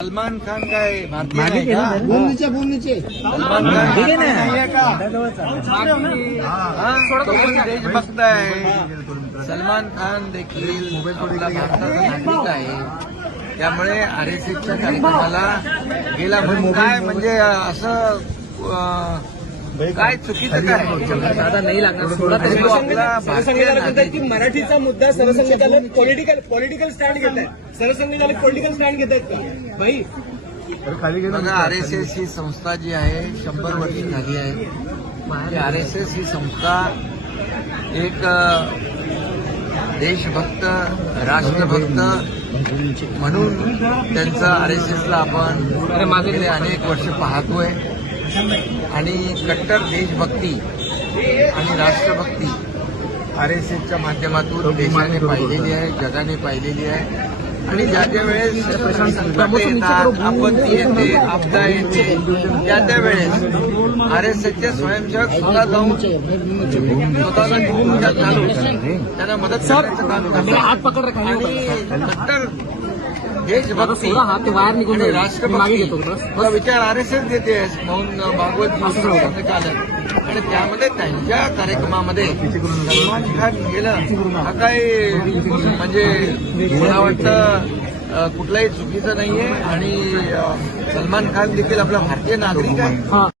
सलमान खान काय भारतीय नाही का? बोलणीचे सलमान खान भारतीय नाहीये का? तो पण देशभक्त आहे. सलमान खान देखील आपला भारताचा नागरिक आहे. त्यामुळे RSSच्या कार्यक्रमाला गेला म्हणून काय म्हणजे असं काय चुकीचं काय दादा नाही लागणार सोडा तो आपला भारतीय नागरिक. की मराठीचा मुद्दा सरसंघचालक पॉलिटिकल स्टँड घेत आहे. सरसंघचालक पॉलिटिकल स्टँड घेत आहेत का भाई? बघा RSS ही संस्था जी आहे 100 वर्ष झाली आहे. RSS ही संस्था एक देशभक्त राष्ट्रभक्त म्हणून त्यांचं RSSला आपण गेले अनेक वर्ष पाहतोय आणि कट्टर देशभक्ती आणि राष्ट्रभक्ती RSSच्या माध्यमातून देशाने पाहिलेली आहे, जगाने पाहिलेली आहे. आणि ज्या ज्या वेळेस संकट येतात, आपत्ती येते, आपदा येते, त्या वेळेस RSSचे स्वयंसेवक स्वतः जाऊन स्वतःला भूमिका घालून त्यांना मदत करण्याचं काम करतात. आणि कट्टर देशभक्ती आणि राष्ट्रभक्ती हा विचार RSS देते म्हणून भागवत चालत. आणि त्यामध्ये त्यांच्या कार्यक्रमामध्ये सलमान खान गेलं हा काही म्हणजे मला वाटतं कुठलाही चुकीचं नाहीये. आणि सलमान खान देखील आपला भारतीय नागरिक आहे.